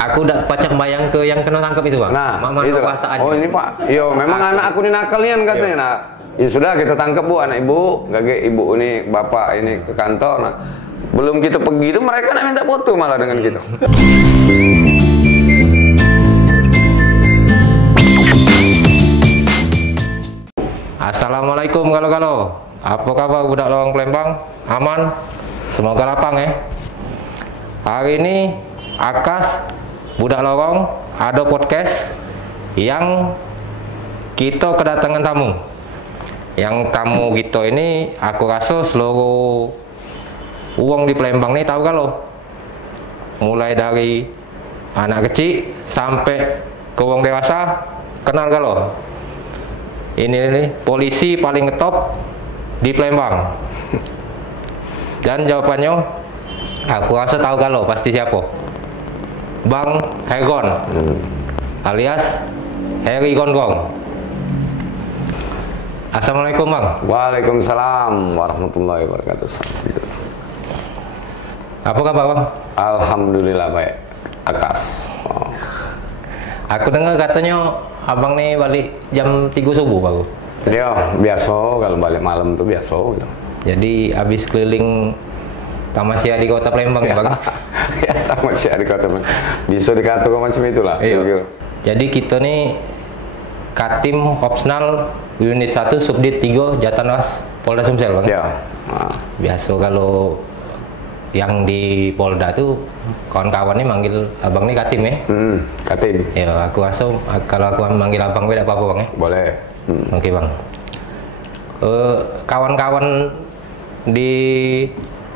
Aku udah pacak bayang ke yang kena tangkap itu bang. Nah, itu oh ini pak, yo memang anak aku ini nakal nian katanya. Nah, ya sudah kita tangkap bu anak ibu, gage ibu ini bapak ini ke kantor. Nah, belum kita pergi itu mereka nak minta foto malah dengan kita. Assalamualaikum kalau apa kabar budak lorong Palembang? Aman? Semoga lapang ya. Hari ini Akas budak lorong ada podcast yang kita kedatangan tamu. Yang tamu kita ini aku rasa seluruh uang di Palembang nih tahu kalau. Mulai dari anak kecil sampai ke uang dewasa kenal kalau. Ini nih polisi paling ngetop di Palembang. Dan jawabannya aku rasa tahu kalau pasti siapa. Bang Hegon alias Heri Gondrong. Assalamualaikum bang. Waalaikumsalam warahmatullahi wabarakatuh. Apa kabar bang? Alhamdulillah baik. Akas. Oh. Aku dengar katanya abang nih balik jam 3 subuh baru. Ya biasa kalau balik malam tuh biasa. Jadi habis keliling tamasya di kota Palembang ya bang? Ya tamasya di kota Palembang. Bisa dikatakan macam itulah. Iya. Jadi kita nih Katim Opsnal Unit 1 Subdit 3 Jatanras Polda Sumsel bang? Ya. Nah. Biasa kalau yang di Polda tuh kawan-kawan nih manggil abang nih Katim ya? Katim. Ya aku rasa kalau aku manggil abang beda apa-apa bang ya? Boleh. Oke bang. Kawan-kawan di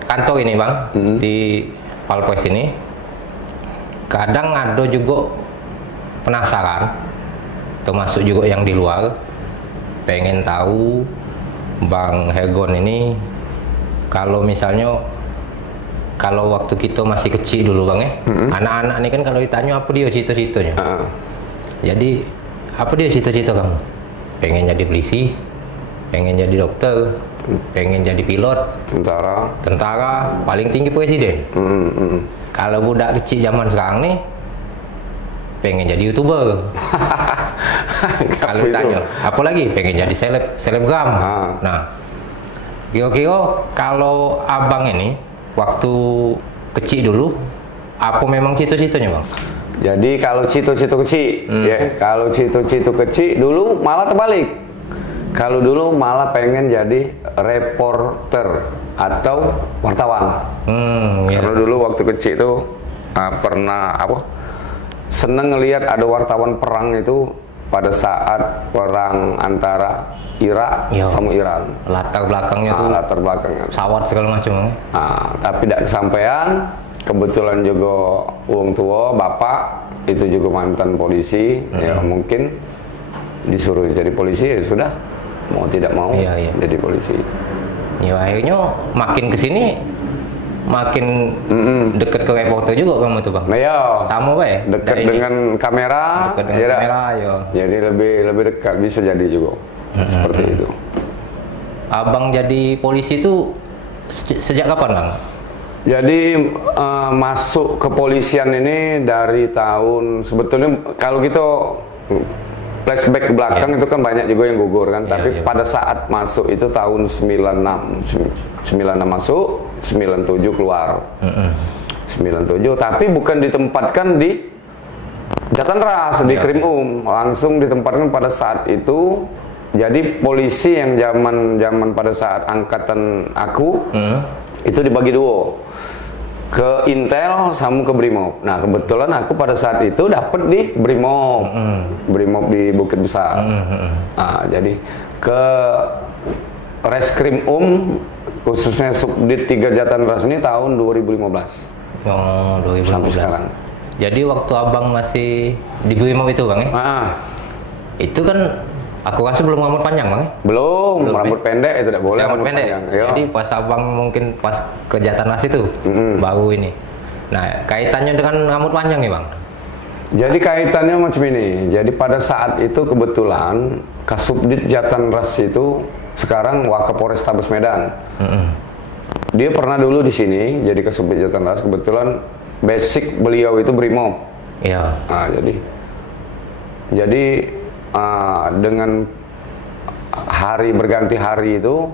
kantor ini bang, di Palpres ini kadang ada juga penasaran, termasuk juga yang di luar pengen tahu Bang Hegon ini kalau misalnya kalau waktu kita masih kecil dulu bang ya, anak-anak ini kan kalau ditanya apa dia cita-citanya, jadi apa dia cita-cita kamu? Pengen jadi polisi, pengen jadi dokter, pengen jadi pilot, tentara, paling tinggi presiden. Kalau budak kecil zaman sekarang nih pengen jadi YouTuber. Kalau ditanya apa lagi, pengen jadi selebgram. Nah, kira-kira kalau abang ini waktu kecil dulu apa memang cita-citanya bang? Jadi kalau cita-cita kecil, ya kalau cita-cita kecil dulu malah terbalik. Kalau dulu malah pengen jadi reporter atau wartawan. Karena dulu waktu kecil itu pernah seneng ngelihat ada wartawan perang itu pada saat perang antara Irak sama Iran. Latar belakangnya tuh. Latar belakangnya. Pesawat segala macam. Tapi tidak kesampaian. Kebetulan juga uang tua bapak itu juga mantan polisi, ya mungkin disuruh jadi polisi ya sudah. Mau tidak mau jadi polisi. Ya akhirnya makin kesini makin dekat ke reporter juga kamu tuh bang. Nah, ya. Sama pak ya. Dekat dengan kamera. Dekat dengan kamera ya. Jadi lebih dekat bisa jadi juga seperti itu. Abang jadi polisi itu sejak kapan bang? Jadi masuk kepolisian ini dari tahun sebetulnya kalau kita flashback ke belakang itu kan banyak juga yang gugur kan, tapi pada saat masuk itu tahun 96 masuk, 97 keluar. 97 tapi bukan ditempatkan di Jatanras, di Krimum, langsung ditempatkan pada saat itu. Jadi polisi yang zaman pada saat angkatan aku itu dibagi dua, ke Intel sama ke Brimob. Nah kebetulan aku pada saat itu dapat di Brimob, Brimob di Bukit Besar. Nah, jadi ke Reskrim khususnya Subdit 3 Jatanras ini tahun 2015. Oh 2015. Sampai sekarang. Jadi waktu abang masih di Brimob itu bang ya? Itu kan aku rasa belum rambut panjang bang ya? Belum rambut pendek itu tidak boleh. Rambut pendek. Jadi pas abang mungkin pas ke Jatanras itu baru ini. Nah kaitannya dengan rambut panjang nih bang? Jadi kaitannya macam ini. Jadi pada saat itu kebetulan Kasubdit Jatanras itu sekarang Wakapolrestabes Medan. Dia pernah dulu di sini jadi Kasubdit Jatanras. Kebetulan basic beliau itu Brimob. Iya. Nah, jadi dengan hari berganti hari itu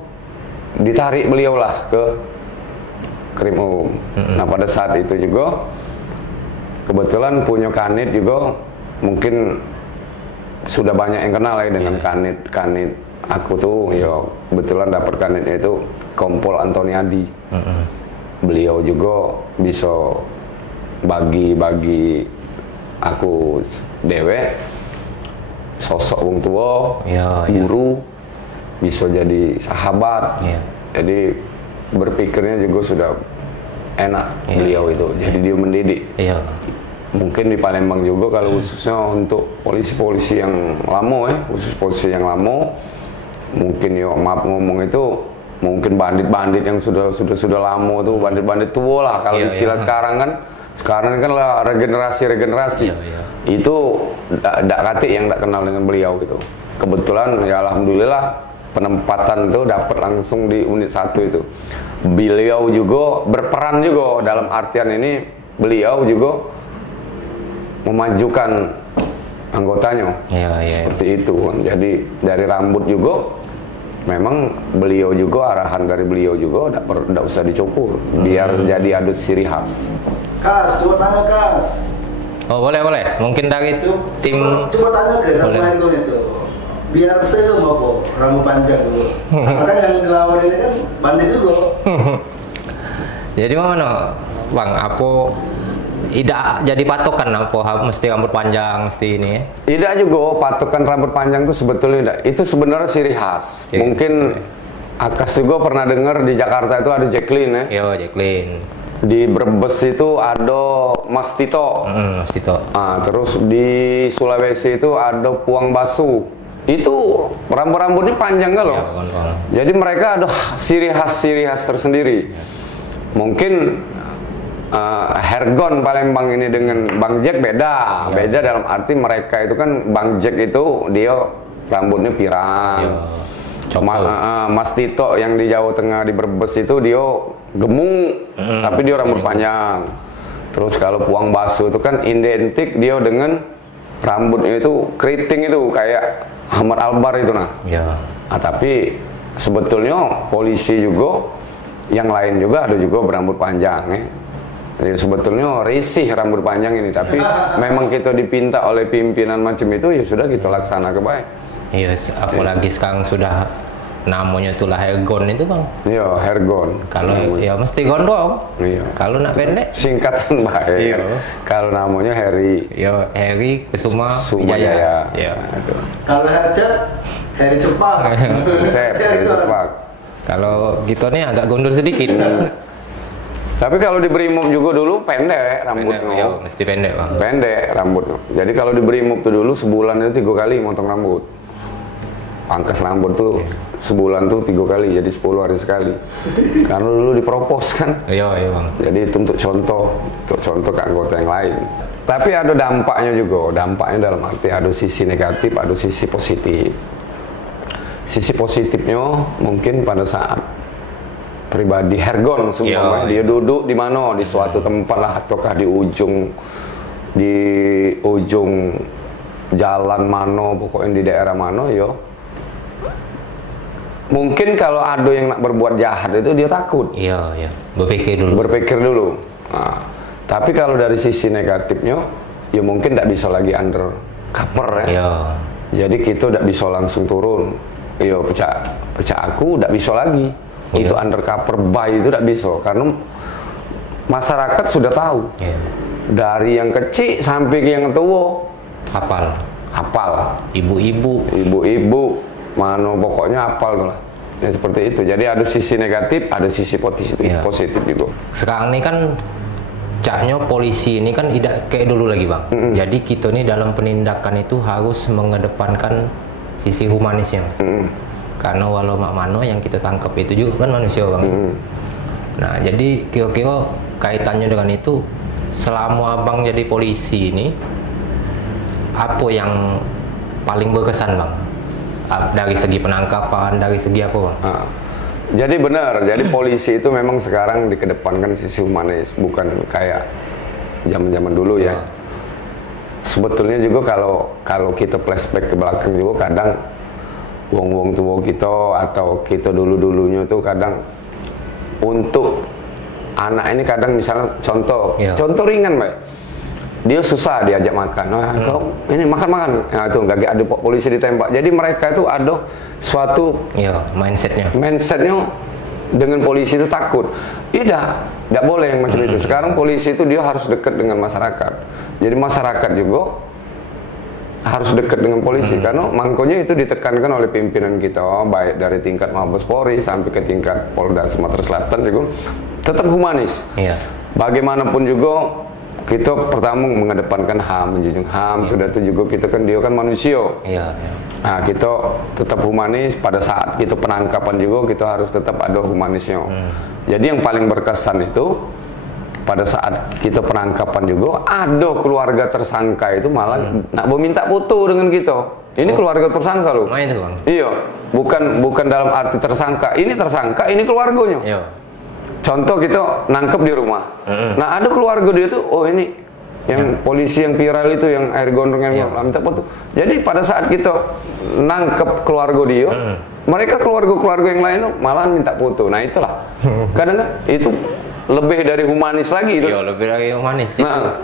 ditarik beliau lah ke Krim Umum. Nah, pada saat itu juga kebetulan punya Kanit juga, mungkin sudah banyak yang kenal ya dengan Kanit aku tuh, ya kebetulan dapat Kanitnya itu Kompol Antoni Adi. Beliau juga bisa bagi aku dewe sosok wong tua, guru, bisa jadi sahabat. Jadi berpikirnya juga sudah enak beliau itu. Jadi dia mendidik. Mungkin di Palembang juga kalau khususnya untuk polisi-polisi yang lama khusus polisi yang lama, mungkin ya maaf ngomong itu, mungkin bandit-bandit yang sudah lama tuh, bandit-bandit tua lah kalau istilah sekarang kan lah regenerasi itu tidak kati yang tidak kenal dengan beliau gitu. Kebetulan ya alhamdulillah penempatan itu dapat langsung di unit 1 itu. Beliau juga berperan juga dalam artian ini, beliau juga memajukan anggotanya seperti itu. Jadi dari rambut juga memang beliau juga, arahan dari beliau juga tidak usah dicukur biar jadi adus ciri khas. Kas, coba tanya Kas. Oh boleh. Mungkin dari itu tim. Coba tanya ke sama Hergon itu. Biar serem apa rambut panjang dulu. Karena yang dilawan ini kan bandit juga. Jadi mana Bang? Apa tidak jadi patokan apa mesti rambut panjang mesti ini? Tidak juga patokan rambut panjang itu sebetulnya tidak. Itu sebenarnya ciri khas. Mungkin Akas juga pernah dengar di Jakarta itu ada Jacqueline ya. Jacqueline. Di Brebes itu ada Mas Tito. Mas Tito. Terus di Sulawesi itu ada Puang Basu. Itu rambut-rambutnya panjang kan loh. Jadi mereka ada ciri khas tersendiri. Mungkin Hergon Palembang ini dengan Bang Jack beda dalam arti mereka itu kan Bang Jack itu dia rambutnya pirang. Mas Tito yang di Jawa Tengah di Brebes itu dia gemuk, tapi dia rambut panjang. Terus kalau Puang Basu itu kan identik dia dengan rambutnya itu keriting itu kayak Ahmad Albar itu tapi sebetulnya polisi juga yang lain juga ada juga berambut panjang ya. Jadi sebetulnya risih rambut panjang ini, tapi memang kita dipinta oleh pimpinan macam itu ya sudah kita laksanakan baik. Iya, apalagi sekarang sudah namanya itulah Hergon itu Bang. Iya, Hergon. Kalau ya mesti gondrong. Iya. Kalau nak pendek singkatan baik. Iya. Kalau namanya Heri. Iya, Heri Kusuma Wijaya. Iya. Kalau Hercep, Heri Cepak. Heri Cepak. Kalau gitu nih agak gondol sedikit. Tapi kalau di Brimob juga dulu pendek rambutnya. Iya, mesti pendek Bang. Pendek rambutnya. Jadi kalau di Brimob tuh dulu sebulan itu 3 kali motong rambut. Pangkas rambut tuh sebulan tuh 3 kali, jadi 10 hari sekali. Karena dulu dipropos kan. Iya Bang. Jadi itu untuk contoh ke anggota yang lain. Tapi ada dampaknya juga. Dampaknya dalam arti ada sisi negatif, ada sisi positif. Sisi positifnya mungkin pada saat pribadi Hergon semua dia duduk di mana, di suatu tempat lah, ataukah di ujung jalan mana, pokoknya di daerah mana mungkin kalau ada yang nak berbuat jahat itu dia takut. Iya. Berpikir dulu. Nah, tapi kalau dari sisi negatifnya ya mungkin tidak bisa lagi undercover ya. Jadi kita tidak bisa langsung turun. Pecah aku tidak bisa lagi. Itu undercover buy itu tidak bisa karena masyarakat sudah tahu. Dari yang kecil sampai ke yang tua hafal. Ibu-ibu mana pokoknya hafal tuh lah. Ya seperti itu. Jadi ada sisi negatif, ada sisi positif juga. Sekarang ini kan caknya polisi ini kan tidak kayak dulu lagi Bang. Jadi kita nih dalam penindakan itu harus mengedepankan sisi humanisnya. Karena walau mak mano yang kita tangkap itu juga kan manusia Bang. Nah jadi kira-kira kaitannya dengan itu, selama Abang jadi polisi ini apa yang paling berkesan Bang? Dari segi penangkapan, dari segi apa Bang? Jadi benar, jadi polisi itu memang sekarang dikedepankan sisi humanis, bukan kayak zaman-zaman dulu ya. sebetulnya juga kalau kita flashback ke belakang juga kadang wong tua kita atau kita dulunya tuh kadang untuk anak ini kadang misalnya contoh ringan Mbak, dia susah diajak makan, kau ini makan, nah itu nggak ada polisi ditembak, jadi mereka itu ada suatu mindsetnya dengan polisi itu takut. Tidak boleh yang macam itu. Sekarang polisi itu dia harus dekat dengan masyarakat. Jadi masyarakat juga harus dekat dengan polisi karena mangkonya itu ditekankan oleh pimpinan kita, baik dari tingkat Mabes Polri sampai ke tingkat Polda Sumatera Selatan juga tetap humanis. Bagaimanapun juga kita pertama mengedepankan HAM, menjunjung HAM. Sudah itu juga kita kan dia kan manusia. Nah, kita tetap humanis. Pada saat kita penangkapan juga kita harus tetap ada humanisnya. Jadi yang paling berkesan itu pada saat kita penangkapan juga ada keluarga tersangka itu malah nak meminta foto dengan kita. Ini keluarga tersangka loh. Main itu Bang. Iya, bukan dalam arti tersangka. Ini tersangka, ini keluarganya. Contoh kita nangkep di rumah. Nah ada keluarga dia tuh, oh ini yang polisi yang viral itu yang air gondrong yang minta foto. Jadi pada saat kita nangkep keluarga dia, mereka keluarga yang lain malah minta foto. Nah itulah kadang kan itu lebih dari humanis lagi itu. Iya, lebih dari humanis. Nah,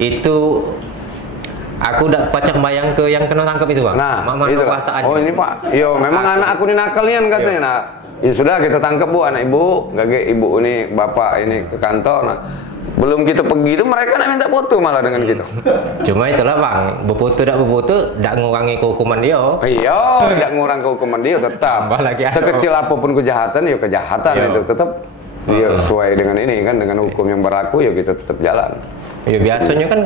itu aku udah pacak bayang ke yang kena tangkap itu Bang. Nah, itu. Oh ini Pak, yo memang anak aku ini nakalian katanya. Nah, ya sudah kita tangkap Bu, anak ibu, gak ibu ini bapak ini ke kantor. Nah, belum kita pergi itu mereka nak minta foto malah dengan kita. Cuma itulah Bang, berfoto tidak ngurangi kehukuman dia. Iya, tidak ngurangi kehukuman dia tetap. Sekecil apapun kejahatan ya kejahatan itu tetap dia sesuai dengan ini kan, dengan hukum yang berlaku ya kita tetap jalan. Ya biasanya kan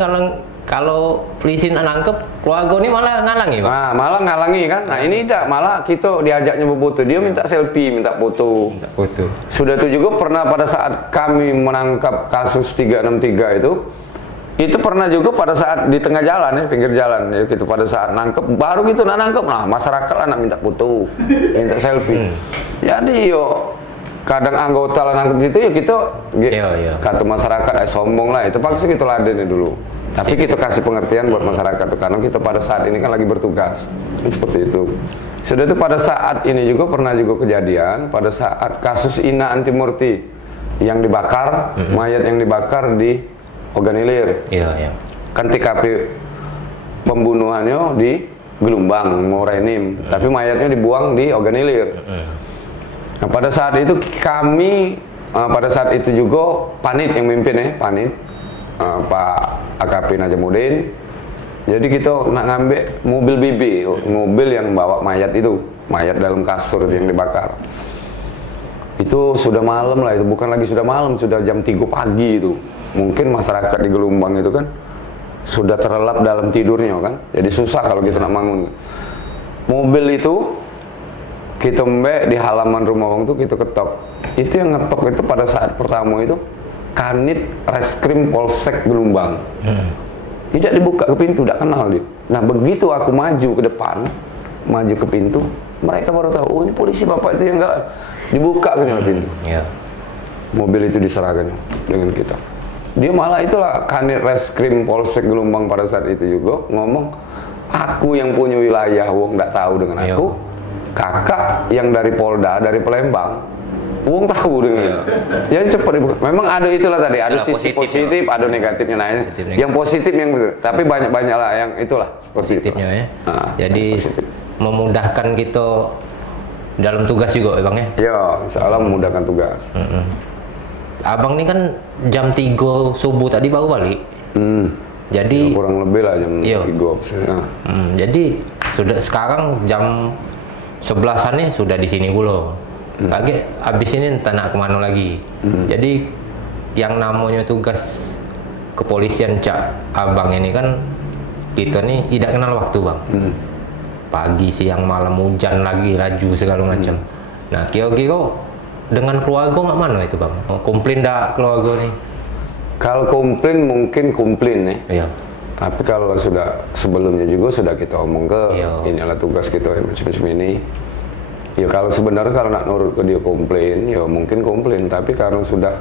kalau polisi nangkep keluarga ini malah ngalangi Bang. Nah, malah ngalangi kan. Nah, ini tidak, malah kita diajaknya berfoto, dia minta selfie, minta foto. Sudah itu juga pernah pada saat kami menangkap kasus 363 itu pernah juga pada saat di tengah jalan ya, pinggir jalan ya, gitu pada saat nangkep baru gitu nangkep. Nah, masyarakat lah minta foto, minta selfie. Jadi yo kadang anggota lah nangkep gitu ya kita kata masyarakat sombong lah, itu pasti kita ladenin dulu. Tapi kita kasih pengertian buat masyarakat tuh, karena kita pada saat ini kan lagi bertugas. Seperti itu. Sudah itu pada saat ini juga pernah juga kejadian pada saat kasus Ina Antimurti yang dibakar, mayat yang dibakar di Oganilir. Kan TKP pembunuhannya di Gelumbang, Morenim, tapi mayatnya dibuang di Oganilir. Nah, pada saat itu kami pada saat itu juga Panit yang mimpin ya, Panit Pak AKP Najamuddin. Jadi kita nak ngambil mobil BB, mobil yang bawa mayat itu, mayat dalam kasur yang dibakar. Itu sudah malam lah, itu bukan lagi sudah malam, sudah jam 3 pagi itu. Mungkin masyarakat di Gelumbang itu kan sudah terlelap dalam tidurnya kan, jadi susah kalau kita nak bangun. Mobil itu kita mbak di halaman rumah orang tuh kita ketok. Itu yang ngetok itu pada saat pertama itu Kanit Reskrim Polsek Gelumbang. Tidak dibuka ke pintu, tidak kenal dia. Nah begitu aku maju ke depan, maju ke pintu, mereka baru tahu, oh ini polisi bapak itu yang enggak dibuka ke pintu. Mobil itu diserahkan dengan kita. Dia malah itulah Kanit Reskrim Polsek Gelumbang pada saat itu juga ngomong, aku yang punya wilayah, wong nggak tahu dengan aku. Kakak yang dari Polda, dari Palembang, wong tahu dengan. Jadi cepat dibuka. Memang ada itulah tadi, ada sisi positif, ada negatifnya. Nah, yang positif yang betul. Tapi banyak-banyak lah yang itulah seperti positifnya itu. Ya. Jadi memudahkan kita dalam tugas juga, Bang ya. Ya, insya Allah memudahkan tugas. Abang ini kan jam 3 subuh tadi baru balik. Jadi ya, kurang lebih lah jam 3. Jadi sudah sekarang jam 11-an nih sudah di sini dulu. Lagi habis ini entah nak kemana lagi. Jadi yang namanya tugas kepolisian Cak Abang ini kan kita nih tidak kenal waktu Bang. Pagi, siang, malam, hujan lagi, laju segala macam. Nah kira-kira dengan keluarga nggak mana itu Bang? Komplain dak keluarga nih? Kalau komplain mungkin komplain ya. Tapi kalau sudah sebelumnya juga sudah kita omong ke inilah tugas kita macam-macam ini. Ya kalau sebenarnya kalau nak nurut ke dia komplain, ya mungkin komplain. Tapi karena sudah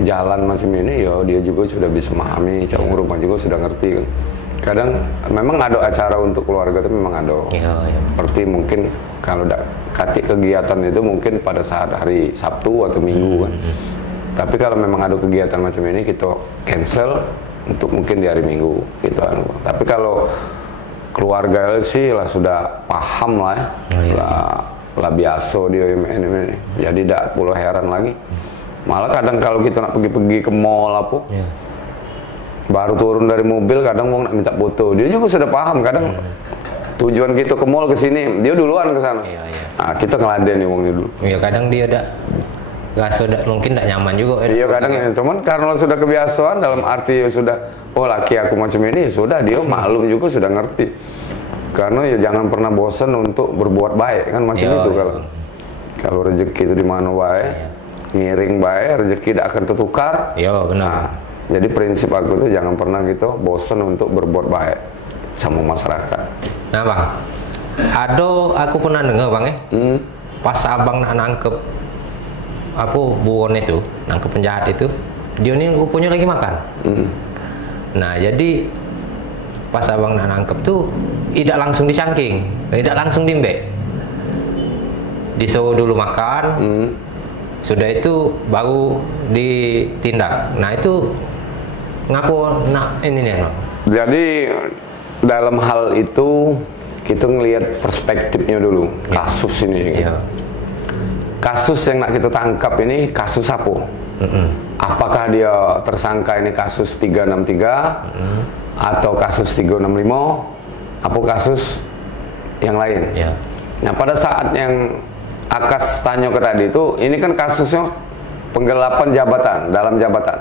jalan macam ini, ya dia juga sudah bisa memahami. Cak rumah juga sudah ngerti kan. Kadang memang ada acara untuk keluarga itu memang ada. Iya. Seperti mungkin kalau katik kegiatan itu mungkin pada saat hari Sabtu atau Minggu kan. Tapi kalau memang ada kegiatan macam ini kita cancel untuk mungkin di hari Minggu gitu. Tapi kalau keluarga sih lah sudah paham lah ya. Lah biasa dia ini. Jadi tidak perlu heran lagi. Malah kadang kalau kita nak pergi ke mall apa, baru turun dari mobil kadang mau nak minta foto, dia juga sudah paham. Kadang tujuan kita ke mall ke sini, dia duluan ke sana. Nah, kita ngeladen nih wongnya dulu. Iya, kadang dia mungkin tidak nyaman juga. Iya, kadang cuman karena sudah kebiasaan dalam arti sudah, oh laki aku macam ini, sudah dia maklum juga sudah ngerti. Karena ya jangan pernah bosan untuk berbuat baik kan macam itu kalau rezeki itu di mana baik, ngiring baik, rezeki tidak akan tertukar. Iya, benar. Nah, jadi prinsip aku itu jangan pernah gitu bosan untuk berbuat baik sama masyarakat. Nah bang, aku pernah dengar bang pas abang nak nangkep buron itu, nangkep penjahat itu, dia ini rupanya lagi makan. Nah jadi pas abang nak nangkep tuh tidak langsung dicangking, tidak langsung dimbek, disuruh dulu makan, sudah itu baru ditindak. Nah itu ngapo ini nih bang? Jadi dalam hal itu kita ngelihat perspektifnya dulu kasus ini. Kasus yang nak kita tangkap ini kasus apa? Apakah dia tersangka ini kasus 363 atau kasus 365 apa kasus yang lain? Nah pada saat yang Akas tanya ke tadi itu, ini kan kasusnya penggelapan jabatan dalam jabatan.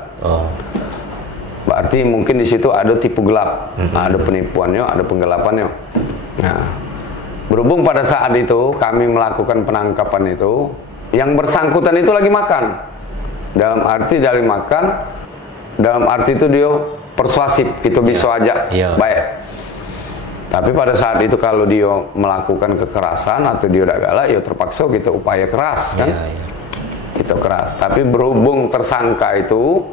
Berarti mungkin di situ ada tipu gelap, ada penipuannya, ada penggelapannya. Nah, berhubung pada saat itu kami melakukan penangkapan itu, yang bersangkutan itu lagi makan. Dalam arti dari makan, dalam arti itu dia persuasif, kita bisa ajak baik. Tapi pada saat itu kalau dia melakukan kekerasan atau dia udah galak, ya terpaksa kita upaya keras kan. Kita keras. Tapi berhubung tersangka itu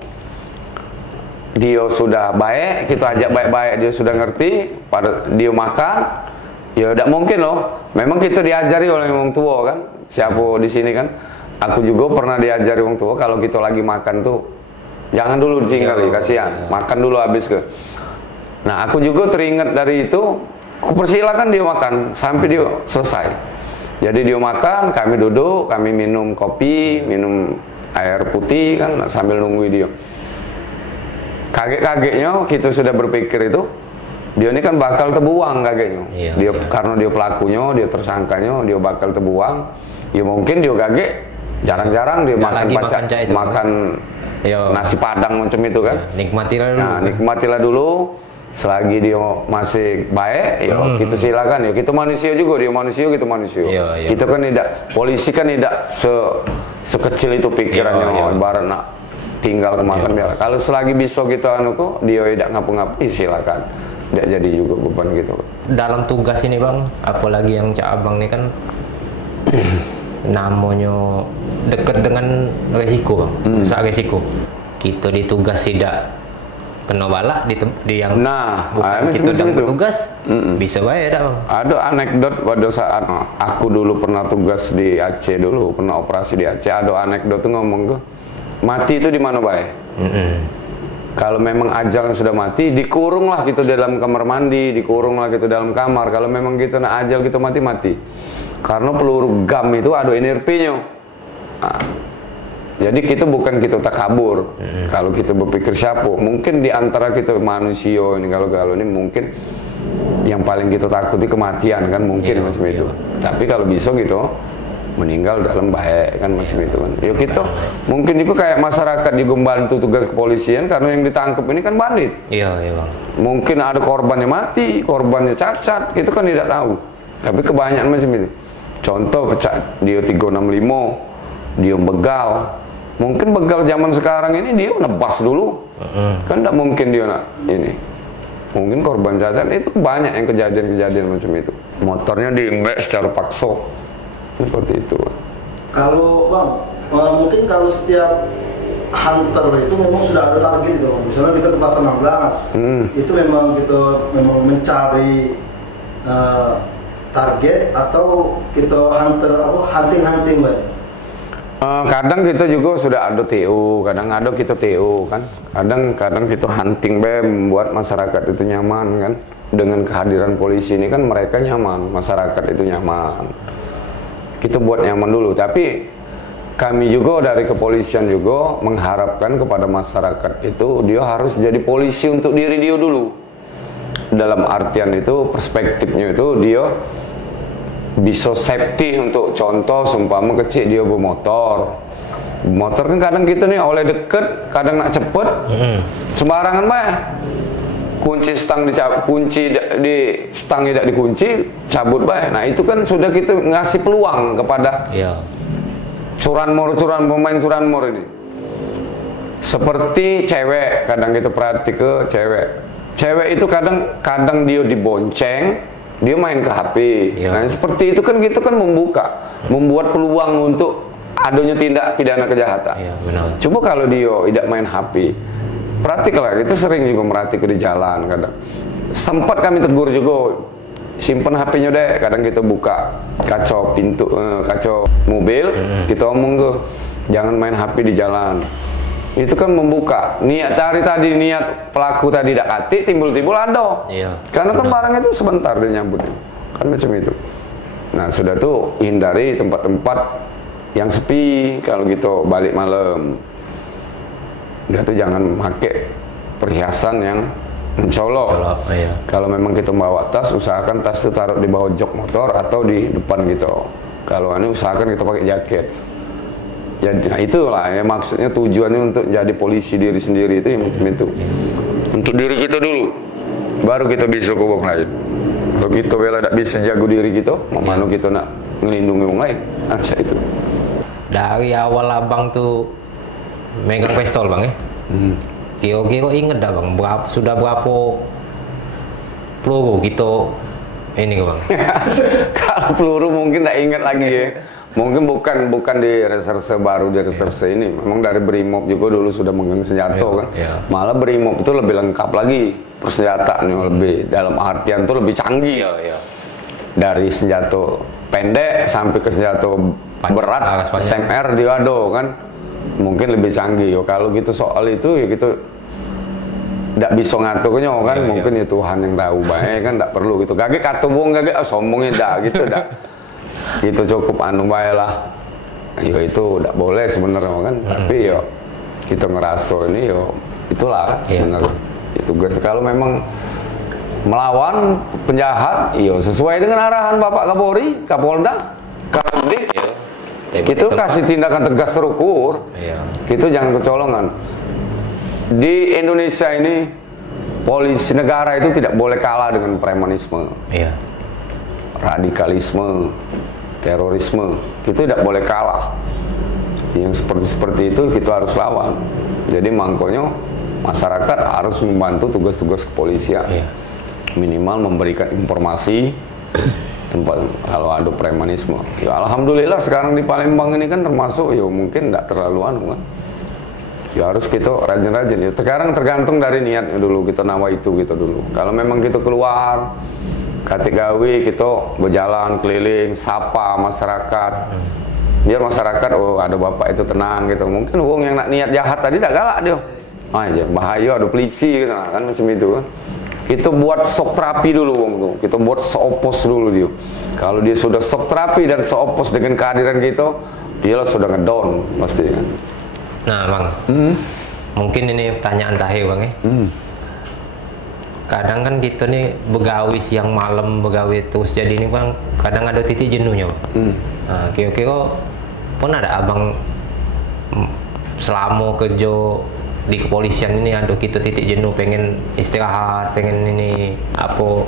dia sudah baik, kita ajak baik-baik, dia sudah ngerti, pada dia makan, ya tidak mungkin loh. Memang kita diajari oleh orang tua kan. Siapa di sini kan? Aku juga pernah diajari orang tua kalau kita lagi makan tuh jangan dulu ditinggali, kasihan. Makan dulu habis ke. Nah, aku juga teringat dari itu, aku persilakan dia makan sampai dia selesai. Jadi dia makan, kami duduk, kami minum kopi, minum air putih kan sambil nunggu dia. Kaget-kagetnya kita sudah berpikir itu, dia ini kan bakal terbuang kagetnya. Karena dia pelakunya, dia tersangkanya, dia bakal terbuang. Ya mungkin dia kaget, jarang-jarang dia makan nasi padang macam itu kan. Nikmatilah dulu. Nah, nikmatilah dulu. Selagi dia masih baik, ya kita silakan. Ya kita manusia juga, dia manusia, kita manusia. Kita kan tidak, polisi kan tidak sekecil itu pikirannya, ibarat nak tinggal kemakan biar. Kalau selagi bisa kita dia tidak ngapa-ngapa, silakan. Tidak jadi juga beban gitu. Dalam tugas ini bang, apalagi yang Cak Abang ini kan namanya dekat dengan resiko, besar resiko. Kita ditugas tidak kena balak di yang bukan kita sedang bertugas, bisa baik dah bang. Ada anekdot pada saat aku dulu pernah tugas di Aceh dulu, pernah operasi di Aceh. Ada anekdot tuh ngomong ke, mati itu di mana baik? Kalau memang ajal sudah mati, dikurunglah kita dalam kamar mandi, dikurunglah kita dalam kamar. Kalau memang kita nak ajal kita mati. Karena peluru gam itu ada energinya. Jadi kita bukan kita takabur. Kalau kita berpikir siapa, mungkin di antara kita manusia ini kalau ini mungkin yang paling kita takuti kematian kan mungkin macam itu. Tapi kalau bisa gitu meninggal dalam baik kan macam itu kan. Yuk kita mungkin juga kayak masyarakat juga membantu tugas kepolisian karena yang ditangkap ini kan bandit. Iya bang. Mungkin ada korbannya mati, korbannya cacat, itu kan tidak tahu. Tapi kebanyakan macam itu. Contoh dia 365, dia begal. Mungkin begal zaman sekarang ini dia nebas dulu. Kan tidak mungkin dia nak ini. Mungkin korban cacat itu banyak yang kejadian-kejadian macam itu. Motornya diimbek secara paksa. Seperti itu. Kalau bang, mungkin kalau setiap hunter itu memang sudah ada target itu, misalnya kita ke pasar 16, itu memang kita mencari target atau kita hunting Mbak? Kadang kita juga sudah ada TO, kadang ada kita TO kan, kadang kita hunting membuat masyarakat itu nyaman kan. Dengan kehadiran polisi ini kan mereka nyaman, masyarakat itu nyaman. Kita buat nyaman dulu, tapi kami juga dari kepolisian juga mengharapkan kepada masyarakat itu dia harus jadi polisi untuk diri dia dulu. Dalam artian itu perspektifnya itu dia bisa safety untuk contoh seumpama kecil dia bermotor kan kadang kita nih oleh deket kadang nak cepet sembarangan Mbak, kunci stang di stang tidak dikunci cabut Mbak. Nah itu kan sudah kita ngasih peluang kepada pemain curanmor ini. Seperti cewek, kadang kita perhati ke cewek itu kadang dia dibonceng, dia main ke HP. Nah seperti itu kan kita kan membuat peluang untuk adanya tindak pidana kejahatan. Benar. Coba kalau dia tidak main HP, perhatikanlah, kita sering juga merhati di jalan kadang. Sempat kami tegur juga, simpen HP-nya deh. Kadang kita buka kaca pintu, kaca mobil, kita omong ke jangan main HP di jalan. Itu kan membuka niat tadi niat pelaku tadi tidak hati timbul-timbul ada. Karena kan barang itu sebentar dia nyambut, kan macam itu. Nah sudah tuh hindari tempat-tempat yang sepi kalau gitu balik malam. Dia tuh jangan pakai perhiasan yang mencolok. Kalau memang kita bawa tas, usahakan tas itu taruh di bawah jok motor atau di depan gitu. Kalau ini usahakan kita pakai jaket. Jadi nah itulah ya maksudnya tujuannya untuk jadi polisi diri sendiri itu macam itu. Untuk diri kita dulu, baru kita bisa ke orang lain. Kalau kita bela tidak bisa jago diri kita, mana kita nak melindungi orang lain, aja itu. Dari awal abang tuh megang pistol bang ya, kira-kira inget dah bang, sudah berapa peluru gitu ini bang? Kalau peluru mungkin tak ingat lagi ya. Mungkin bukan di reserse baru di reserse ini. Memang dari Brimob juga dulu sudah megang senjata kan. Malah Brimob itu lebih lengkap lagi persenjataannya, lebih dalam artian itu lebih canggih. Dari senjata pendek sampai ke senjata berat, SMR dia ada kan. Mungkin lebih canggih. Kalau gitu soal itu ya gitu tidak bisa ngaturnya kan. Mungkin ya Tuhan yang tahu baik kan, tidak perlu gitu. Gage katubung gage sombongnya dah gitu dah. Itu cukup anu bae lah. Ya itu udah boleh sebenarnya kan, tapi yo kita ngerasa ini yo itulah kan sebenarnya. Itu kalau memang melawan penjahat, yo sesuai dengan arahan Bapak Kapolri, Kapolda, Kasubdit, kita kasih tindakan tegas terukur. Kita jangan kecolongan. Di Indonesia ini polisi negara itu tidak boleh kalah dengan premanisme, radikalisme, terorisme, itu tidak boleh kalah. Yang seperti itu kita harus lawan. Jadi makanya masyarakat harus membantu tugas-tugas kepolisian. Minimal memberikan informasi tempat kalau ada premanisme. Ya alhamdulillah sekarang di Palembang ini kan termasuk ya mungkin tidak terlalu anu kan. Ya harus kita rajin-rajin. Ya sekarang tergantung dari niatnya dulu, kita nawa itu gitu dulu. Kalau memang kita keluar gawe kita berjalan keliling sapa masyarakat biar masyarakat ada bapak itu tenang gitu. Mungkin wong yang nak niat jahat tadi tidak galak dia aja bahaya ada polisi gitu kan macam itu kan. Kita buat shock terapi dulu wong tuh, kita buat seopos dulu dia. Kalau dia sudah shock terapi dan seopos dengan kehadiran kita, dia lah sudah ngedown pasti kan. Nah bang, mungkin ini pertanyaan terakhir bang ya. Kadang kan kita nih begawi siang malam begawi terus, jadi ini bang kadang ada titik jenuhnya bang. Nah, kira-kira pernah ada abang selama kerja di kepolisian ini ada kita titik jenuh, pengen istirahat, pengen ini apa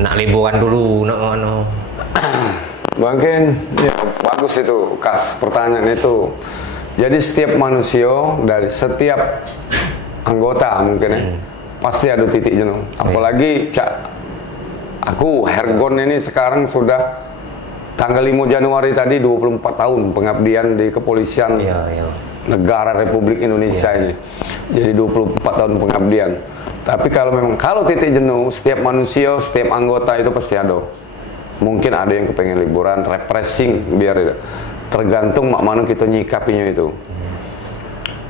nak liburan dulu, nak mana? Mungkin ya bagus itu Kas pertanyaan itu. Jadi setiap manusia dari setiap anggota mungkin ya. Pasti ada titik jenuh. Apalagi aku Hergon ini sekarang sudah tanggal 5 Januari tadi 24 tahun pengabdian di kepolisian. negara Republik Indonesia ini. Jadi 24 tahun pengabdian. Tapi kalau titik jenuh, setiap manusia, setiap anggota itu pasti ada. Mungkin ada yang kepengen liburan, refreshing, biar tergantung mak mana kita nyikapinya itu.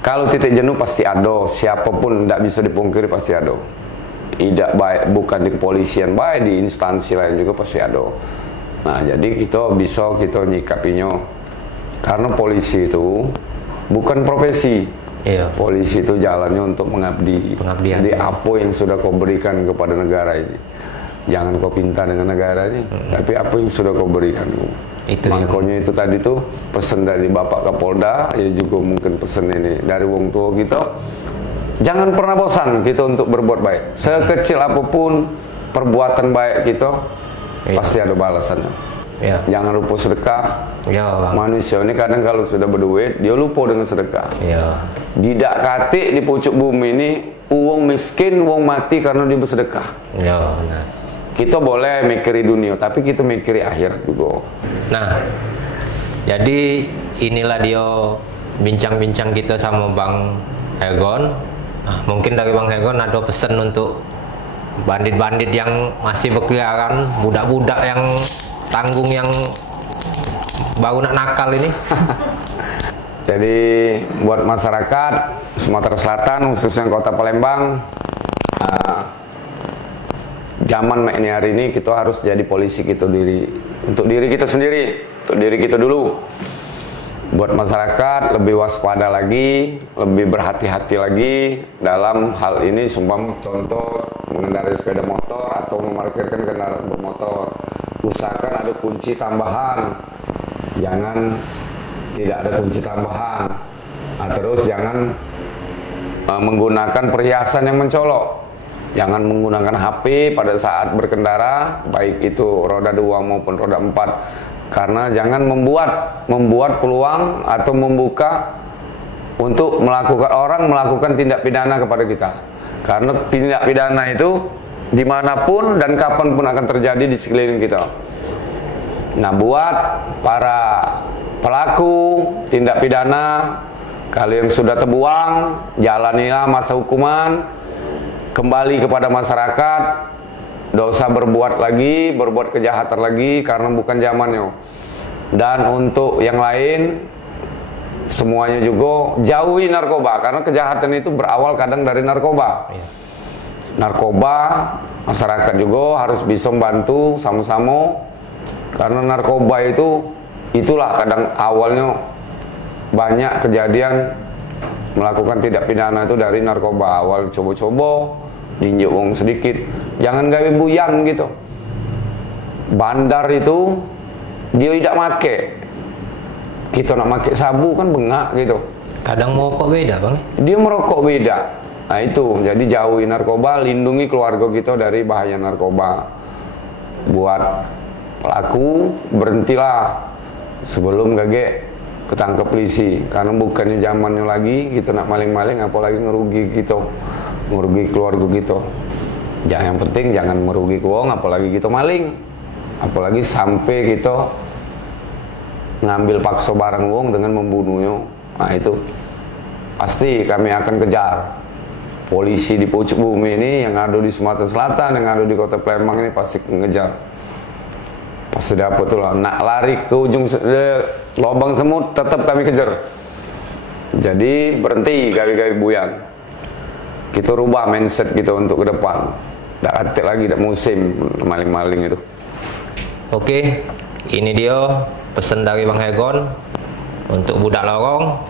Kalau titik jenuh pasti ada, siapapun tidak bisa dipungkiri pasti ada. Tidak baik, bukan di kepolisian, baik di instansi lain juga pasti ada. Nah, jadi kita nyikapinya. Karena polisi itu bukan profesi. Iya. Polisi itu jalannya untuk mengabdi. Pengabdian. Jadi apa yang sudah kau berikan kepada negara ini, jangan kau pinta dengan negara ini, tapi apa yang sudah kau berikan. Itu makanya itu tadi tuh pesan dari Bapak Kapolda, ya juga mungkin pesan ini dari wong tua kita. Jangan pernah bosan kita untuk berbuat baik. Sekecil apapun perbuatan baik kita, pasti ada balasannya. Ya. Jangan lupa sedekah. Ya, Bang. Manusia ini kadang kalau sudah berduit, dia lupa dengan sedekah. Ya. Tidak katik di pucuk bumi ini, uang miskin, uang mati karena dia bersedekah. Ya, benar. Kita boleh mikiri dunia, tapi kita mikiri akhirat juga. Nah, jadi inilah dia bincang-bincang kita sama Bang Hegon. Nah, mungkin dari Bang Hegon ada pesan untuk bandit-bandit yang masih berkeliaran, budak-budak yang tanggung yang baru nak nakal ini. Jadi buat masyarakat Sumatera Selatan, khususnya Kota Palembang, zaman ini hari ini kita harus jadi polisi kita untuk diri kita sendiri, untuk diri kita dulu. Buat masyarakat lebih waspada lagi, lebih berhati-hati lagi dalam hal ini. Sumpah contoh mengendarai sepeda motor atau memarkirkan kendaraan bermotor, usahakan ada kunci tambahan, jangan tidak ada kunci tambahan. Nah, terus jangan menggunakan perhiasan yang mencolok, jangan menggunakan HP pada saat berkendara, baik itu roda 2 maupun roda 4, karena jangan membuat peluang atau membuka untuk orang melakukan tindak pidana kepada kita, karena tindak pidana itu dimanapun dan kapanpun akan terjadi di sekeliling kita. Nah, buat para pelaku tindak pidana, kalau yang sudah terbuang, jalanilah masa hukuman, kembali kepada masyarakat, dosa berbuat kejahatan lagi, karena bukan zamannya. Dan untuk yang lain, semuanya juga jauhi narkoba, karena kejahatan itu berawal kadang dari narkoba. Narkoba, masyarakat juga harus bisa membantu sama-sama, karena narkoba itulah kadang awalnya banyak kejadian melakukan tindak pidana itu dari narkoba. Awal coba-coba ninjek uang sedikit, jangan gawe buyang gitu. Bandar itu dia tidak make, kita nak make sabu kan bengak gitu. Kadang merokok beda, Bang. Dia merokok beda. Nah itu, jadi jauhi narkoba, lindungi keluarga kita dari bahaya narkoba. Buat pelaku, berhentilah sebelum gage ketangkep polisi, karena bukannya zamannya lagi kita nak maling-maling, apalagi ngerugi kita, ngerugi keluarga kita. Yang penting jangan merugi uang, apalagi kita maling, apalagi sampai kita ngambil paksa barang uang dengan membunuhnya. Nah itu pasti kami akan kejar. Polisi di pucuk bumi ini yang ada di Sumatera Selatan, yang ada di Kota Palembang ini pasti ngejar. Pasti dapat tuh lah. Nak lari ke ujung lubang semut, tetap kami kejar. Jadi berhenti gawe-gawe buyang. Kita rubah mindset kita untuk ke depan. Tidak atik lagi, tidak musim maling-maling itu. Oke, ini dia pesan dari Bang Hegon untuk budak lorong.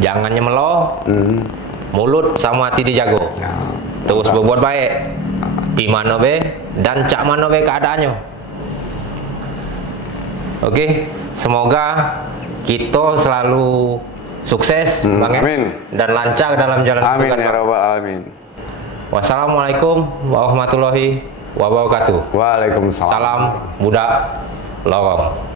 Jangan nyemelo, mulut sama hati dijago. Ya, Terus berbuat baik di mana be dan cak mana be keadaannya. Oke, semoga kita selalu sukses, Bang, amin, dan lancar dalam jalan amin tugas. ya rabbal alamin. Wassalamualaikum warahmatullahi wabarakatuh. Waalaikumsalam. Salam budak lorong.